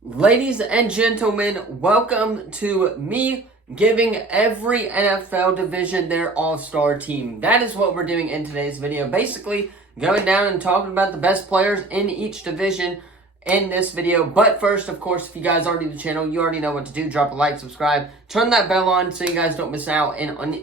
Ladies and gentlemen, welcome to me giving every NFL division their all-star team. That is what we're doing in today's video. Basically, going down and talking about the best players in each division in this video. But first, of course, if you guys are new to the channel, you already know what to do. Drop a like, subscribe, turn that bell on so you guys don't miss out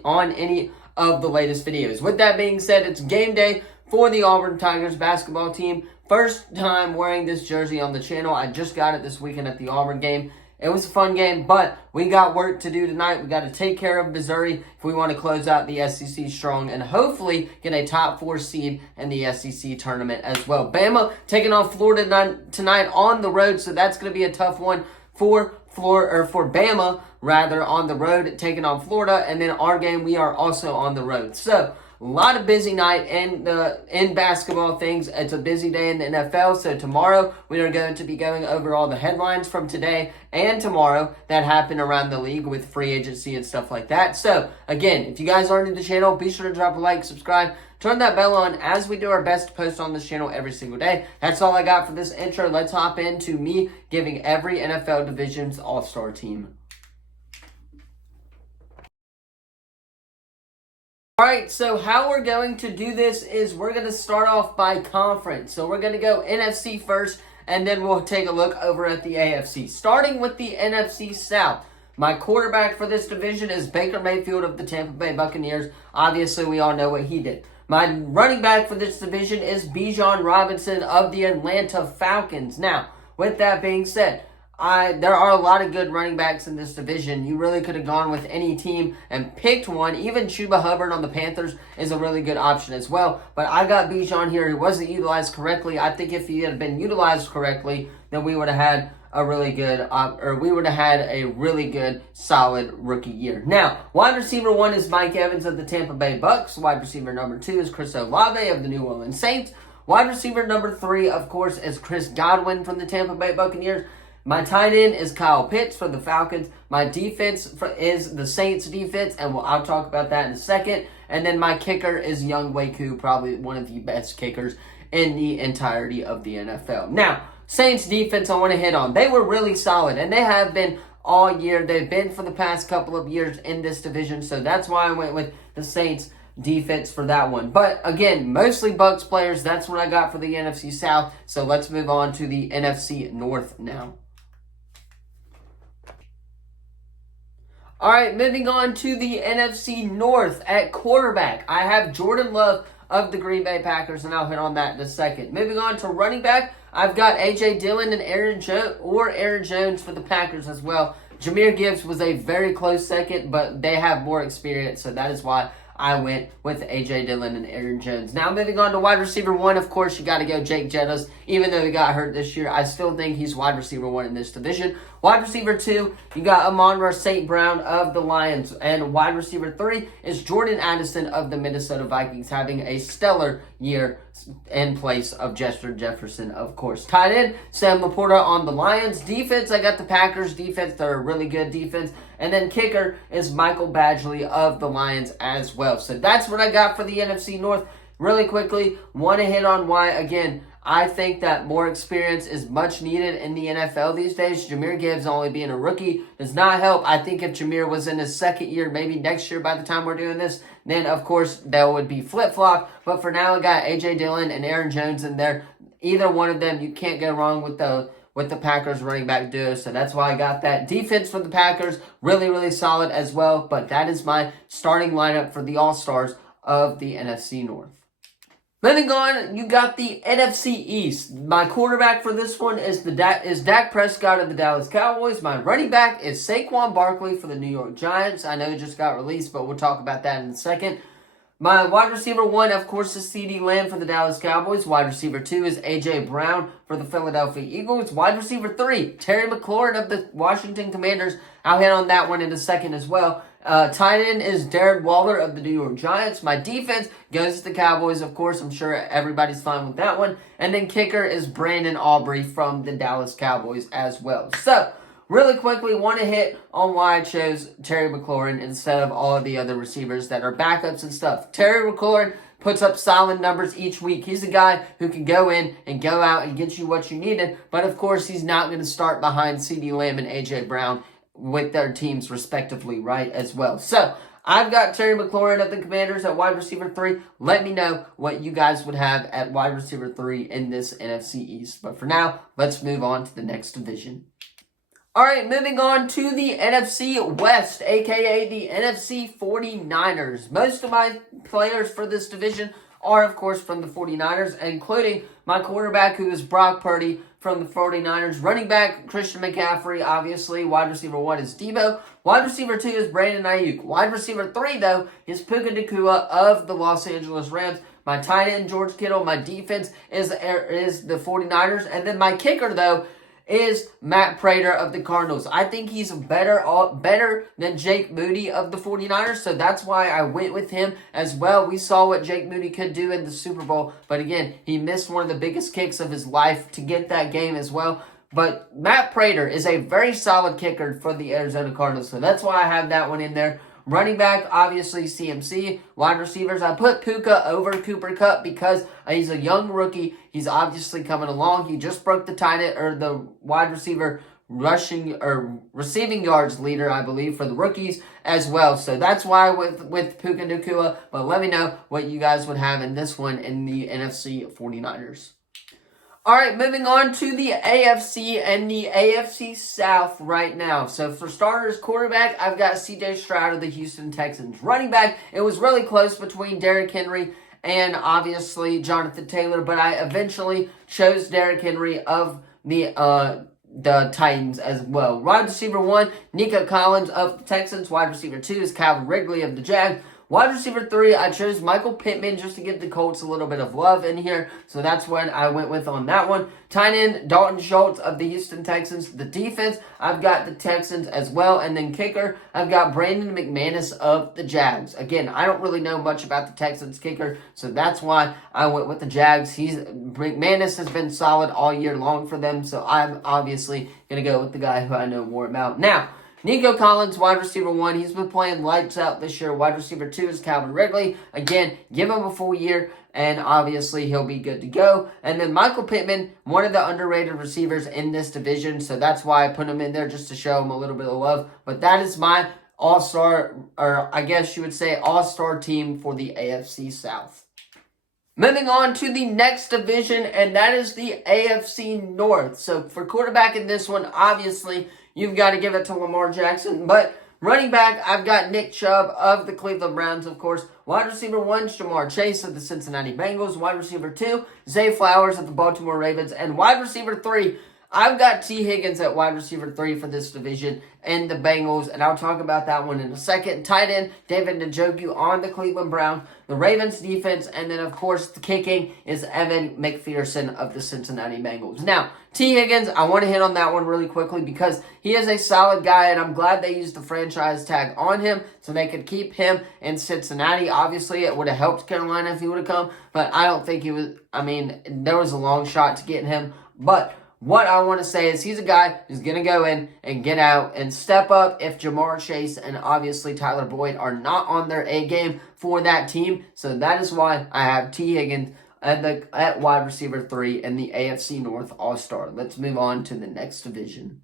on any of the latest videos. With that being said, it's game day for the Auburn Tigers basketball team. First time wearing this jersey on the channel. I just got it this weekend at the Auburn game. It was a fun game, but we got work to do tonight. We got to take care of Missouri if we want to close out the SEC strong and hopefully get a top 4 seed in the SEC tournament as well. Bama taking on Florida tonight on the road, so that's going to be a tough one for Bama rather on the road taking on Florida, and then our game we are also on the road. So a lot of busy night in basketball things. It's a busy day in the NFL. So tomorrow we are going to be going over all the headlines from today and tomorrow that happen around the league with free agency and stuff like that. So again, if you guys are new to the channel, be sure to drop a like, subscribe, turn that bell on as we do our best to post on this channel every single day. That's all I got for this intro. Let's hop into me giving every NFL division's all-star team. Alright, so how we're going to do this is we're going to start off by conference. So we're going to go NFC first, and then we'll take a look over at the AFC. Starting with the NFC South. My quarterback for this division is Baker Mayfield of the Tampa Bay Buccaneers. Obviously, we all know what he did. My running back for this division is Bijan Robinson of the Atlanta Falcons. Now, with that being said, there are a lot of good running backs in this division. You really could have gone with any team and picked one. Even Chuba Hubbard on the Panthers is a really good option as well. But I got Bijan here. He wasn't utilized correctly. I think if he had been utilized correctly, then we would have had a really good, solid rookie year. Now, wide receiver 1 is Mike Evans of the Tampa Bay Bucks. Wide receiver number 2 is Chris Olave of the New Orleans Saints. Wide receiver number 3, of course, is Chris Godwin from the Tampa Bay Buccaneers. My tight end is Kyle Pitts for the Falcons. My defense is the Saints defense, and I'll talk about that in a second. And then my kicker is Young Waku, probably one of the best kickers in the entirety of the NFL. Now, Saints defense I want to hit on. They were really solid, and they have been all year. They've been for the past couple of years in this division, so that's why I went with the Saints defense for that one. But again, mostly Bucks players. That's what I got for the NFC South. So let's move on to the NFC North now. All right, moving on to the NFC North at quarterback. I have Jordan Love of the Green Bay Packers, and I'll hit on that in a second. Moving on to running back, I've got A.J. Dillon and Aaron Jones for the Packers as well. Jahmyr Gibbs was a very close second, but they have more experience, so that is why I went with A.J. Dillon and Aaron Jones. Now, moving on to wide receiver 1, of course, you got to go Jake Jettas. Even though he got hurt this year, I still think he's wide receiver 1 in this division. Wide receiver 2, you got Amon-Ra St. Brown of the Lions. And wide receiver 3 is Jordan Addison of the Minnesota Vikings, having a stellar year in place of Justin Jefferson, of course. Tight end, Sam Laporta on the Lions. Defense, I got the Packers defense. They're a really good defense. And then kicker is Michael Badgley of the Lions as well. So that's what I got for the NFC North. Really quickly, want to hit on why, again, I think that more experience is much needed in the NFL these days. Jahmyr Gibbs only being a rookie does not help. I think if Jahmyr was in his second year, maybe next year by the time we're doing this, then of course that would be flip-flop. But for now, I got A.J. Dillon and Aaron Jones in there. Either one of them, you can't go wrong with the Packers running back duo. So that's why I got that. Defense for the Packers, really, really solid as well. But that is my starting lineup for the All-Stars of the NFC North. Moving on, you got the NFC East. My quarterback for this one is Dak Prescott of the Dallas Cowboys. My running back is Saquon Barkley for the New York Giants. I know it just got released, but we'll talk about that in a second. My wide receiver 1, of course, is CeeDee Lamb for the Dallas Cowboys. Wide receiver 2 is A.J. Brown for the Philadelphia Eagles. Wide receiver 3, Terry McLaurin of the Washington Commanders. I'll hit on that one in a second as well. Tight end is Darren Waller of the New York Giants. My defense goes to the Cowboys, of course. I'm sure everybody's fine with that one. And then kicker is Brandon Aubrey from the Dallas Cowboys as well. So, really quickly, want to hit on why I chose Terry McLaurin instead of all of the other receivers that are backups and stuff. Terry McLaurin puts up solid numbers each week. He's a guy who can go in and go out and get you what you needed, but of course he's not going to start behind CeeDee Lamb and A.J. Brown with their teams respectively, right, as well. So I've got Terry McLaurin of the Commanders at wide receiver 3. Let me know what you guys would have at wide receiver 3 in this NFC East. But for now, let's move on to the next division. All right, moving on to the NFC West, a.k.a. the NFC 49ers. Most of my players for this division are, of course, from the 49ers, including my quarterback, who is Brock Purdy from the 49ers. Running back, Christian McCaffrey, obviously. Wide receiver 1 is Debo. Wide receiver 2 is Brandon Ayuk. Wide receiver 3, though, is Puka Nacua of the Los Angeles Rams. My tight end, George Kittle. My defense is the 49ers. And then my kicker, though, is Matt Prater of the Cardinals. I think he's better than Jake Moody of the 49ers, so that's why I went with him as well. We saw what Jake Moody could do in the Super Bowl, but again, he missed one of the biggest kicks of his life to get that game as well. But Matt Prater is a very solid kicker for the Arizona Cardinals, so that's why I have that one in there. Running back, obviously, CMC. Wide receivers, I put Puka over Cooper Kupp because he's a young rookie. He's obviously coming along. He just broke the wide receiver rushing or receiving yards leader, I believe, for the rookies as well. So that's why with Puka Nacua. But let me know what you guys would have in this one in the NFC 49ers. All right, moving on to the AFC and the AFC South right now. So for starters, quarterback, I've got C.J. Stroud of the Houston Texans. Running back, it was really close between Derrick Henry and obviously Jonathan Taylor, but I eventually chose Derrick Henry of the Titans as well. Wide receiver 1, Nico Collins of the Texans. Wide receiver 2 is Calvin Ridley of the Jags. Wide receiver 3, I chose Michael Pittman just to give the Colts a little bit of love in here. So that's what I went with on that one. Tight end, Dalton Schultz of the Houston Texans. The defense, I've got the Texans as well. And then kicker, I've got Brandon McManus of the Jags. Again, I don't really know much about the Texans kicker, so that's why I went with the Jags. McManus has been solid all year long for them, so I'm obviously going to go with the guy who I know more about. Now, Nico Collins, wide receiver 1. He's been playing lights out this year. Wide receiver 2 is Calvin Ridley. Again, give him a full year, and obviously he'll be good to go. And then Michael Pittman, one of the underrated receivers in this division, so that's why I put him in there, just to show him a little bit of love. But that is my all-star, or I guess you would say all-star team for the AFC South. Moving on to the next division, and that is the AFC North. So for quarterback in this one, obviously, you've got to give it to Lamar Jackson. But running back, I've got Nick Chubb of the Cleveland Browns, of course. Wide receiver 1, Jamar Chase of the Cincinnati Bengals. Wide receiver 2, Zay Flowers of the Baltimore Ravens. And wide receiver 3, I've got T. Higgins at wide receiver 3 for this division and the Bengals, and I'll talk about that one in a second. Tight end, David Njoku on the Cleveland Browns. The Ravens defense, and then, of course, the kicking is Evan McPherson of the Cincinnati Bengals. Now, T. Higgins, I want to hit on that one really quickly because he is a solid guy, and I'm glad they used the franchise tag on him so they could keep him in Cincinnati. Obviously, it would have helped Carolina if he would have come, but I don't think he was, there was a long shot to get him, but what I want to say is he's a guy who's going to go in and get out and step up if Jamar Chase and obviously Tyler Boyd are not on their A game for that team. So that is why I have T. Higgins at wide receiver 3 in the AFC North All-Star. Let's move on to the next division.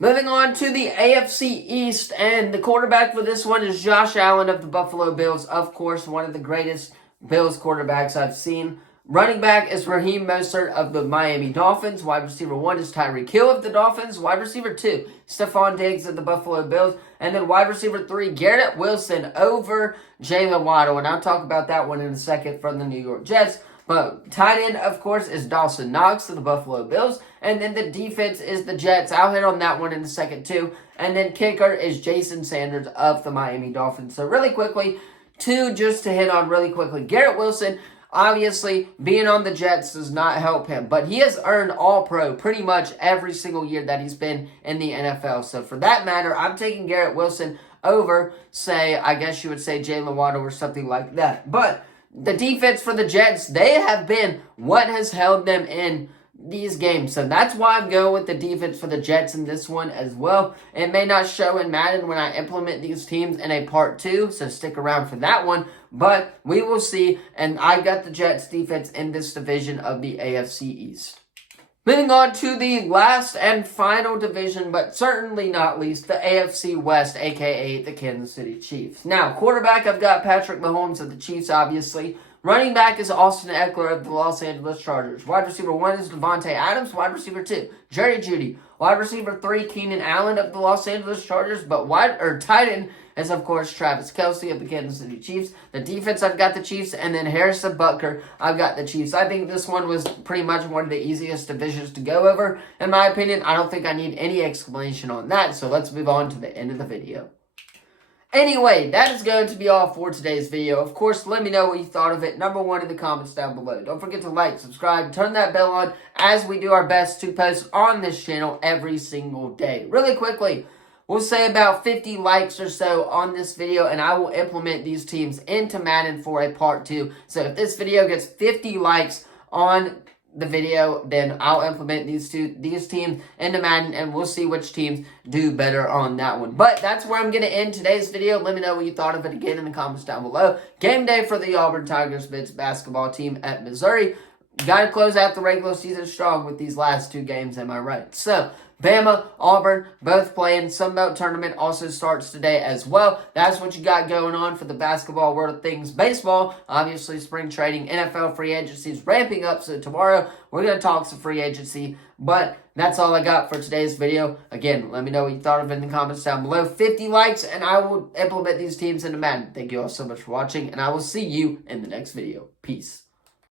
Moving on to the AFC East, and the quarterback for this one is Josh Allen of the Buffalo Bills. Of course, one of the greatest Bills quarterbacks I've seen. Running back is Raheem Mostert of the Miami Dolphins. Wide receiver 1 is Tyreek Hill of the Dolphins. Wide receiver 2, Stephon Diggs of the Buffalo Bills. And then wide receiver 3, Garrett Wilson over Jalen Waddle. And I'll talk about that one in a second from the New York Jets. But tight end, of course, is Dawson Knox of the Buffalo Bills. And then the defense is the Jets. I'll hit on that one in a second too. And then kicker is Jason Sanders of the Miami Dolphins. So really quickly, 2 just to hit on really quickly. Garrett Wilson, obviously, being on the Jets does not help him, but he has earned All-Pro pretty much every single year that he's been in the NFL. So for that matter, I'm taking Garrett Wilson over, say, I guess you would say Jalen Waddle or something like that. But the defense for the Jets, they have been what has held them in these games. So that's why I'm going with the defense for the Jets in this one as well. It may not show in Madden when I implement these teams in a part 2, so stick around for that one. But we will see, and I got the Jets defense in this division of the AFC East. Moving on to the last and final division, but certainly not least, the AFC West, a.k.a. the Kansas City Chiefs. Now, quarterback, I've got Patrick Mahomes of the Chiefs, obviously. Running back is Austin Eckler of the Los Angeles Chargers. Wide receiver 1 is Devontae Adams. Wide receiver 2, Jerry Jeudy. Wide receiver 3, Keenan Allen of the Los Angeles Chargers. But tight end is, of course, Travis Kelce of the Kansas City Chiefs. The defense, I've got the Chiefs. And then Harrison Butker, I've got the Chiefs. I think this one was pretty much one of the easiest divisions to go over. In my opinion, I don't think I need any explanation on that. So let's move on to the end of the video. Anyway, that is going to be all for today's video. Of course, let me know what you thought of it. Number 1 in the comments down below. Don't forget to like, subscribe, turn that bell on as we do our best to post on this channel every single day. Really quickly, we'll say about 50 likes or so on this video, and I will implement these teams into Madden for a part 2. So if this video gets 50 likes on the video, then I'll implement these teams into Madden, and we'll see which teams do better on that one. But that's where I'm going to end today's video. Let me know what you thought of it again in the comments down below. Game day for the Auburn Tigers men's basketball team at Missouri. Got to close out the regular season strong with these last 2 games, am I right? So, Bama, Auburn, both playing. Sunbelt Tournament also starts today as well. That's what you got going on for the basketball world of things. Baseball, obviously spring training, NFL free agency is ramping up. So tomorrow we're going to talk some free agency. But that's all I got for today's video. Again, let me know what you thought of it in the comments down below. 50 likes and I will implement these teams into Madden. Thank you all so much for watching, and I will see you in the next video. Peace.